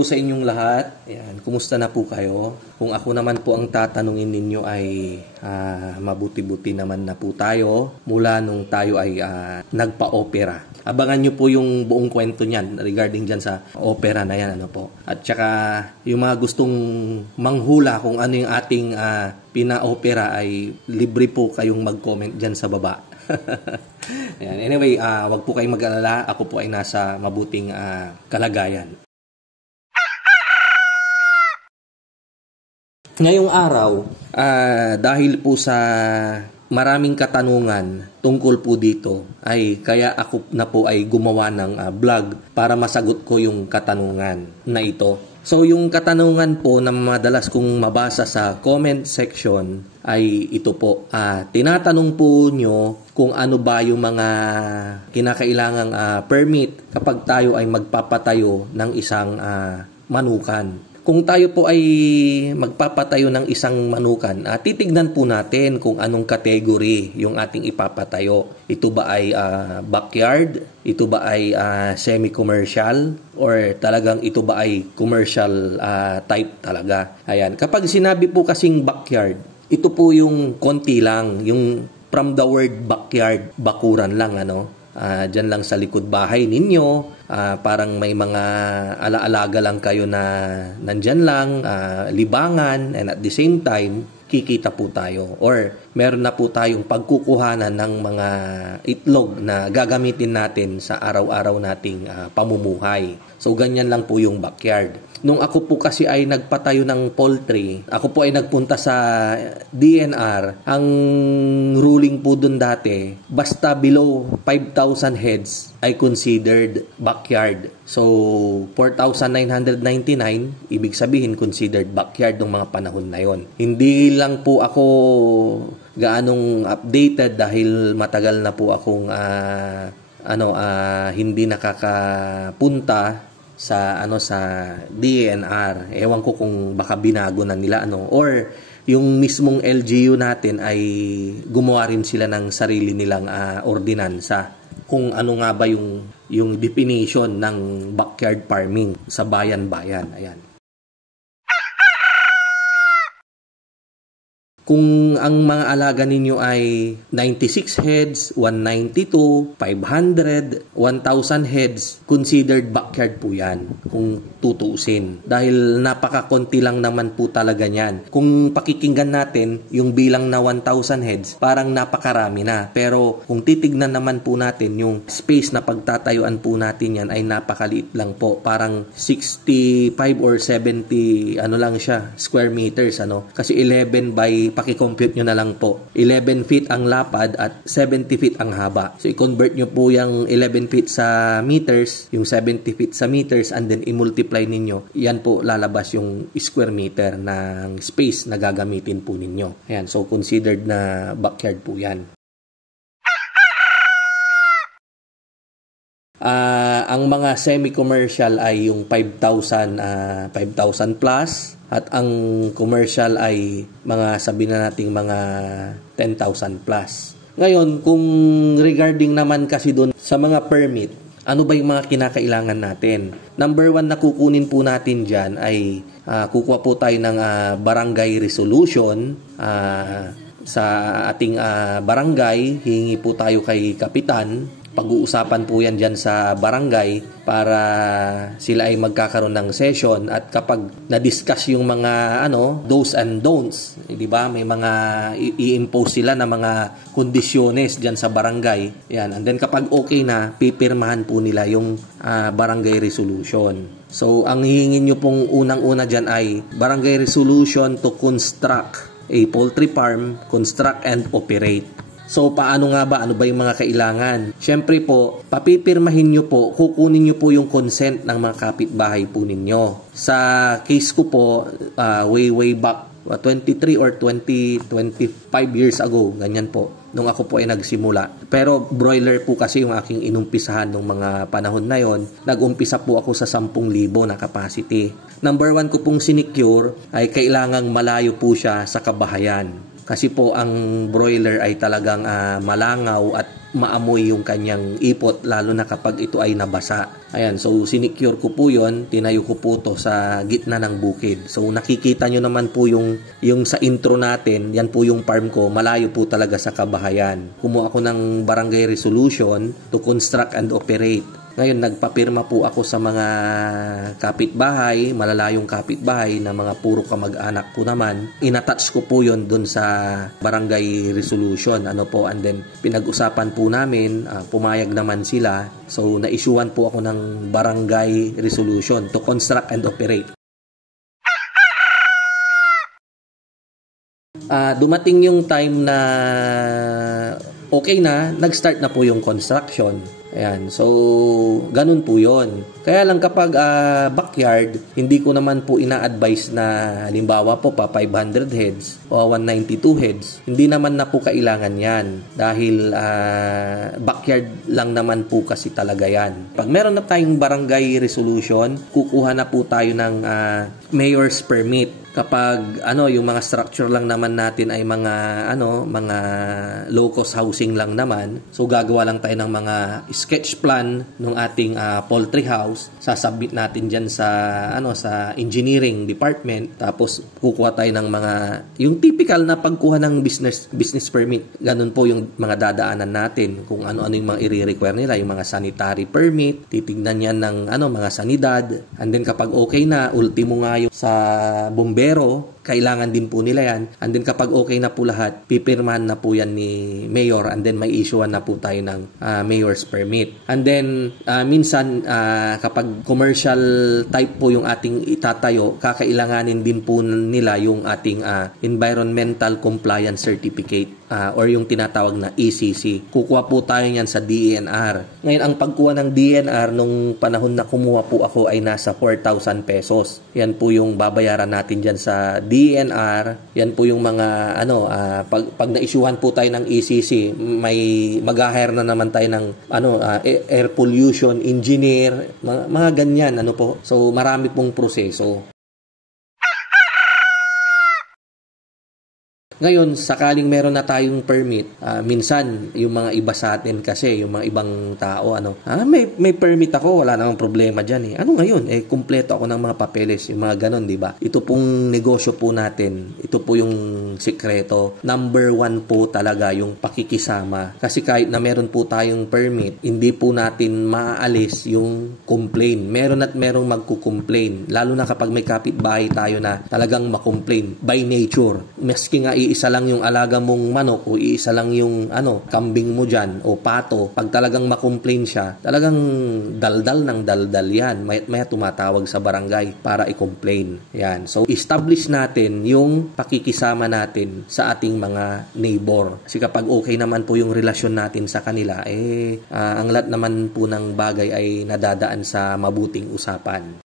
po sa inyong lahat. Ayan, kumusta na po kayo? Kung ako naman po ang tatanungin ninyo ay mabuti-buti naman na po tayo mula nung tayo ay nagpa-opera. Abangan nyo po yung buong kwento niyan regarding dyan sa opera na yan. Ano po. At saka yung mga gustong manghula kung ano yung ating pina-opera ay libre po kayong mag-comment dyan sa baba. Ayan. Anyway, wag po kayong mag-alala. Ako po ay nasa mabuting kalagayan. Ngayong araw, dahil po sa maraming katanungan tungkol po dito, ay kaya ako na po ay gumawa ng vlog para masagot ko yung katanungan na ito. So yung katanungan po na madalas kong mabasa sa comment section ay ito po. Tinatanong po nyo kung ano ba yung mga kinakailangang permit kapag tayo ay magpapatayo ng isang manukan. Kung tayo po ay magpapatayo ng isang manukan, titignan po natin kung anong category yung ating ipapatayo. Ito ba ay backyard? Ito ba ay semi-commercial? Or talagang ito ba ay commercial type talaga? Ayan. Kapag sinabi po kasing backyard, ito po yung konti lang. Yung from the word backyard, bakuran lang, ano? Diyan lang sa likod bahay ninyo, parang may mga alaalaga lang kayo na nandyan lang, libangan, and at the same time, kikita po tayo. Or meron na po tayong pagkukuhanan ng mga itlog na gagamitin natin sa araw-araw nating pamumuhay. So, ganyan lang po yung backyard. Nung ako po kasi ay nagpatayo ng poultry, ako po ay nagpunta sa DNR. Ang ruling po dun dati, basta below 5,000 heads ay considered backyard. So, 4,999, ibig sabihin considered backyard ng mga panahon na yon. Hindi lang po ako gaanong updated dahil matagal na po akong hindi nakakapunta sa DNR. Ewan ko kung baka binago na nila or yung mismong LGU natin ay gumawa rin sila ng sarili nilang ordinansa kung ano nga ba yung definition ng backyard farming sa bayan-bayan. Ayan. Kung ang mga alaga ninyo ay 96 heads, 192, 500, 1,000 heads, considered backyard po yan kung tutuusin. Dahil napakakonti lang naman po talaga niyan. Kung pakikinggan natin yung bilang na 1,000 heads, parang napakarami na. Pero kung titignan naman po natin yung space na pagtatayuan po natin yan ay napakaliit lang po. Parang 65 or 70 lang siya, square meters. Kasi 11 by paki-compute nyo na lang po. 11 feet ang lapad at 70 feet ang haba. So, i-convert nyo po yung 11 feet sa meters, yung 70 feet sa meters, and then i-multiply ninyo. Yan po lalabas yung square meter ng space na gagamitin po ninyo. Ayan, so considered na backyard po yan. Ang mga semi-commercial ay yung 5,000 plus. At ang commercial ay mga sabi na nating mga 10,000 plus. Ngayon, kung regarding naman kasi doon sa mga permit, ano ba yung mga kinakailangan natin? Number 1 na kukunin po natin dyan ay kukuha po tayo ng barangay resolution. Sa ating barangay, hihingi po tayo kay kapitan. Pag-uusapan po yan dyan sa barangay para sila ay magkakaroon ng session at kapag na-discuss yung mga do's and don'ts, di ba? May mga i-impose sila na mga kondisyones dyan sa barangay. Yan. And then kapag okay na, pipirmahan po nila yung barangay resolution. So, ang hihingin nyo pong unang-una dyan ay barangay resolution to construct a poultry farm, construct and operate. So, paano nga ba? Ano ba yung mga kailangan? Siyempre po, papipirmahin nyo po, kukunin nyo po yung consent ng mga kapitbahay po ninyo. Sa case ko po, way back 23 or 25 years ago, ganyan po, nung ako po ay nagsimula. Pero broiler po kasi yung aking inumpisahan nung mga panahon na yon. Nag-umpisa po ako sa 10,000 na capacity. Number 1 ko pong sinecure ay kailangang malayo po siya sa kabahayan. Kasi po ang broiler ay talagang malangaw at maamoy yung kanyang ipot, lalo na kapag ito ay nabasa. Ayan, so sinicure ko po yon, tinayo ko po to sa gitna ng bukid. So nakikita nyo naman po yung sa intro natin, yan po yung farm ko, malayo po talaga sa kabahayan. Kumuha ako ng barangay resolution to construct and operate. Ngayon, nagpapirma po ako sa mga kapitbahay, malalayong kapitbahay na mga puro kamag-anak po naman. Inattach ko po yon dun sa barangay resolution. And then, pinag-usapan po namin, pumayag naman sila. So, na-issuean po ako ng barangay resolution to construct and operate. Dumating yung time na okay na, nag-start na po yung construction. Ayan, so ganun po yon. Kaya lang kapag backyard, hindi ko naman po ina-advise na halimbawa po pa 500 heads o 192 heads. Hindi naman na po kailangan yan dahil backyard lang naman po kasi talaga yan. Pag meron na tayong barangay resolution, kukuha na po tayo ng mayor's permit. Kapag yung mga structure lang naman natin ay mga low cost housing lang naman, so gagawa lang tayo ng mga sketch plan ng ating poultry house, sasubmit natin diyan sa sa engineering department, tapos kukuha tayo ng mga yung typical na pagkuha ng business permit. Ganun po yung mga dadaanan natin, kung ano-ano yung mga i-require nila, yung mga sanitary permit, titignan yan ng mga sanidad, and then kapag okay na, ultimo nga yung sa bombero, kailangan din po nila yan. And then kapag okay na po lahat, pipirmahan na po yan ni mayor, and then may issuean na po tayo ng mayor's permit. And then minsan kapag commercial type po yung ating itatayo, kakailanganin din po nila yung ating environmental compliance certificate or yung tinatawag na ECC. Kukuha po tayo yan sa DENR. Ngayon, ang pagkuha ng DENR nung panahon na kumuha po ako ay nasa 4,000 pesos. Yan po yung babayaran natin dyan sa DENR. Yan po yung mga pag na-issuehan po tayo ng ECC, may mag-hire na naman tayo ng air pollution engineer, mga ganyan po. So marami pong proseso. Ngayon, sakaling meron na tayong permit, minsan yung mga iba sa atin kasi, yung mga ibang tao, may permit ako, wala namang problema dyan . Ngayon? Kumpleto ako ng mga papeles, yung mga ganon, di ba? Ito pong negosyo po natin, ito po yung sikreto. Number 1 po talaga yung pakikisama. Kasi kahit na meron po tayong permit, hindi po natin maaalis yung complain. Meron at merong magkukomplain. Lalo na kapag may kapitbahay tayo na talagang makomplain by nature. Maski nga iisa lang yung alaga mong manok o iisa lang yung kambing mo dyan o pato, pag talagang makomplain siya, talagang daldal ng daldal yan. Maya tumatawag sa barangay para i-complain. Yan. So, establish natin yung pakikisama natin sa ating mga neighbor. Kasi kapag okay naman po yung relasyon natin sa kanila, ang lahat naman po ng bagay ay nadadaan sa mabuting usapan.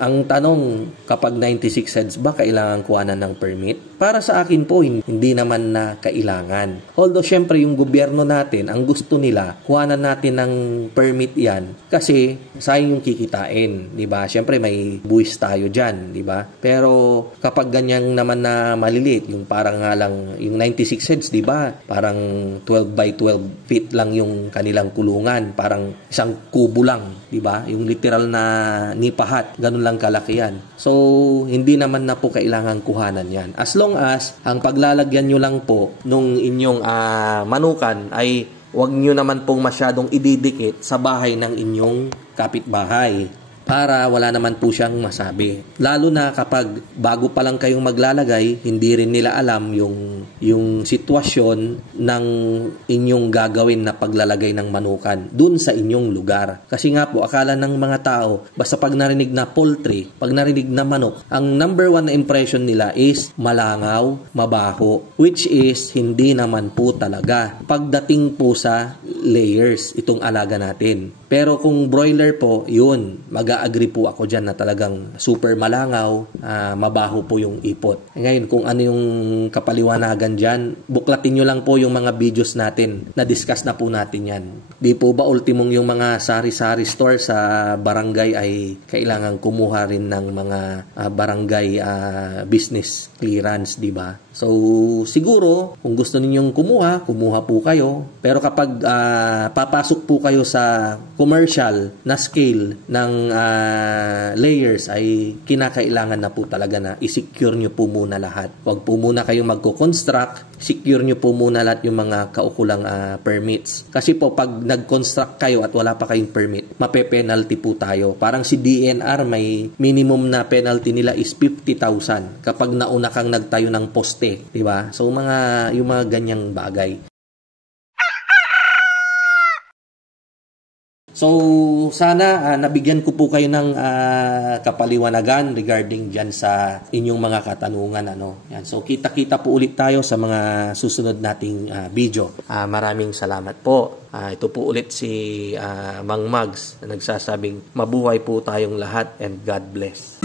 Ang tanong, kapag 96 heads ba kailangan kuhanan ng permit? Para sa akin po, hindi naman na kailangan. Although, syempre, yung gobyerno natin, ang gusto nila, kuhanan natin ng permit yan kasi sayang yung kikitain, di ba? Syempre, may buwis tayo dyan, di ba? Pero, kapag ganyan naman na maliliit, yung parang nga lang, yung 96 heads, di ba? Parang 12 by 12 feet lang yung kanilang kulungan. Parang isang kubo lang, di ba? Yung literal na nipahat, ganun lang kalaki yan. So, hindi naman na po kailangan kuhanan yan. As long as, ang paglalagyan nyo lang po nung inyong manukan ay wag nyo naman pong masyadong ididikit sa bahay ng inyong kapitbahay para wala naman po siyang masabi. Lalo na kapag bago pa lang kayong maglalagay, hindi rin nila alam yung sitwasyon ng inyong gagawin na paglalagay ng manukan dun sa inyong lugar. Kasi nga po, akala ng mga tao, basta pag narinig na poultry, pag narinig na manok, ang number 1 na impression nila is malangaw, mabaho, which is hindi naman po talaga. Pagdating po sa layers, itong alaga natin. Pero kung broiler po, yun, mag-a-agree po ako dyan na talagang super malangaw, mabaho po yung ipot. Ngayon, kung ano yung kapaliwanagan dyan, buklatin nyo lang po yung mga videos natin. Na-discuss na po natin yan. Di po ba ultimong yung mga sari-sari store sa barangay ay kailangan kumuha rin ng mga barangay business clearance, di ba? So, siguro, kung gusto ninyong kumuha po kayo. Pero kapag papasok po kayo sa commercial na scale ng layers, ay kinakailangan na po talaga na i-secure nyo po muna lahat. Huwag po muna kayong magko-construct, secure nyo po muna lahat yung mga kaukulang permits. Kasi po, pag nag-construct kayo at wala pa kayong permit, mape-penalty po tayo. Parang si DNR, may minimum na penalty nila is 50,000 kapag nauna kang nagtayo ng poste. Diba? So, yung mga ganyang bagay. So, sana nabigyan ko po kayo ng kapaliwanagan regarding dyan sa inyong mga katanungan. Yan. So, kita-kita po ulit tayo sa mga susunod nating video. Maraming salamat po. Ito po ulit si Mang Mags na nagsasabing mabuhay po tayong lahat and God bless.